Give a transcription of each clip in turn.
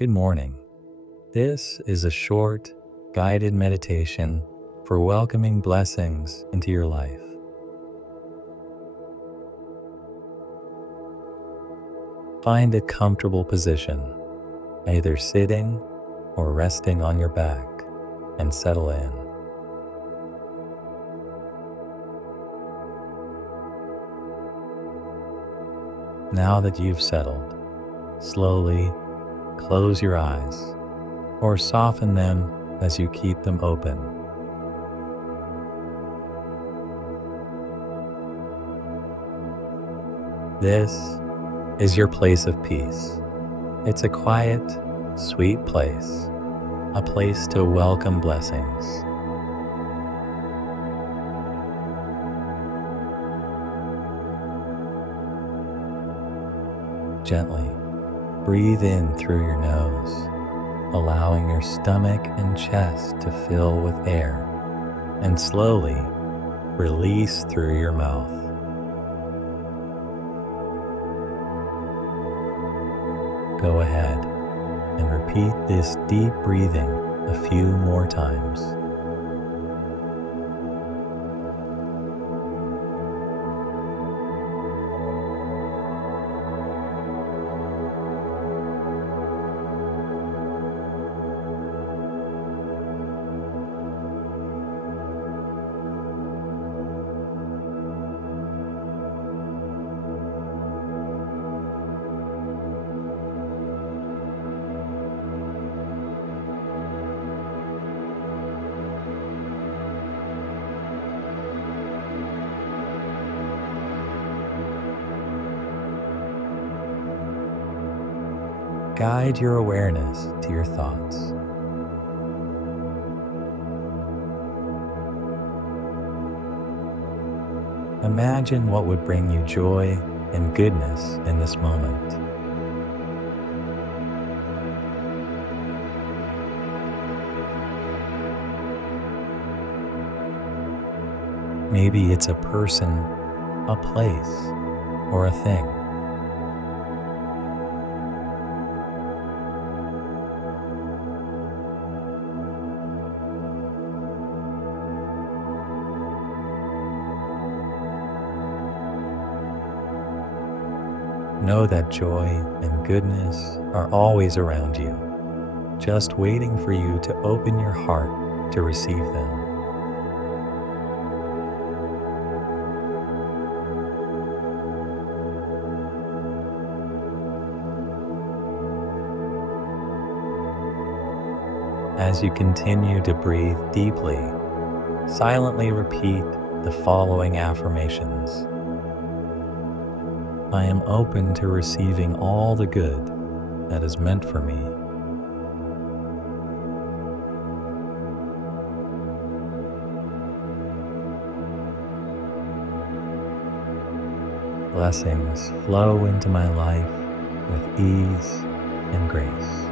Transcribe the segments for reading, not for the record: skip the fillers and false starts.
Good morning. This is a short, guided meditation for welcoming blessings into your life. Find a comfortable position, either sitting or resting on your back, and settle in. Now that you've settled, slowly close your eyes or soften them as you keep them open. This is your place of peace. It's a quiet, sweet place, a place to welcome blessings. Gently breathe in through your nose, allowing your stomach and chest to fill with air, and slowly release through your mouth. Go ahead and repeat this deep breathing a few more times. Guide your awareness to your thoughts. Imagine what would bring you joy and goodness in this moment. Maybe it's a person, a place, or a thing. Know that joy and goodness are always around you, just waiting for you to open your heart to receive them. As you continue to breathe deeply, silently repeat the following affirmations. I am open to receiving all the good that is meant for me. Blessings flow into my life with ease and grace.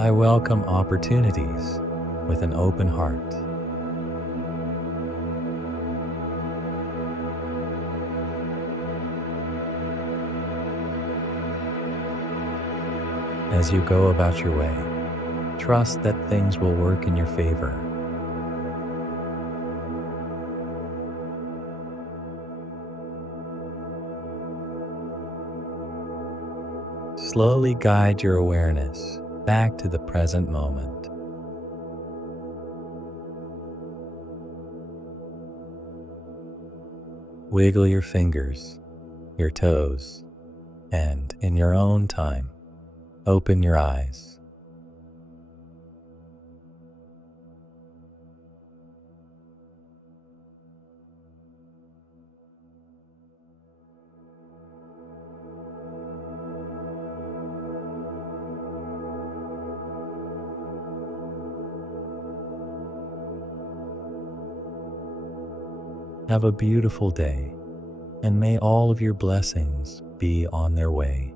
I welcome opportunities with an open heart. As you go about your way, trust that things will work in your favor. Slowly guide your awareness back to the present moment. Wiggle your fingers, your toes, and in your own time, open your eyes. Have a beautiful day, and may all of your blessings be on their way.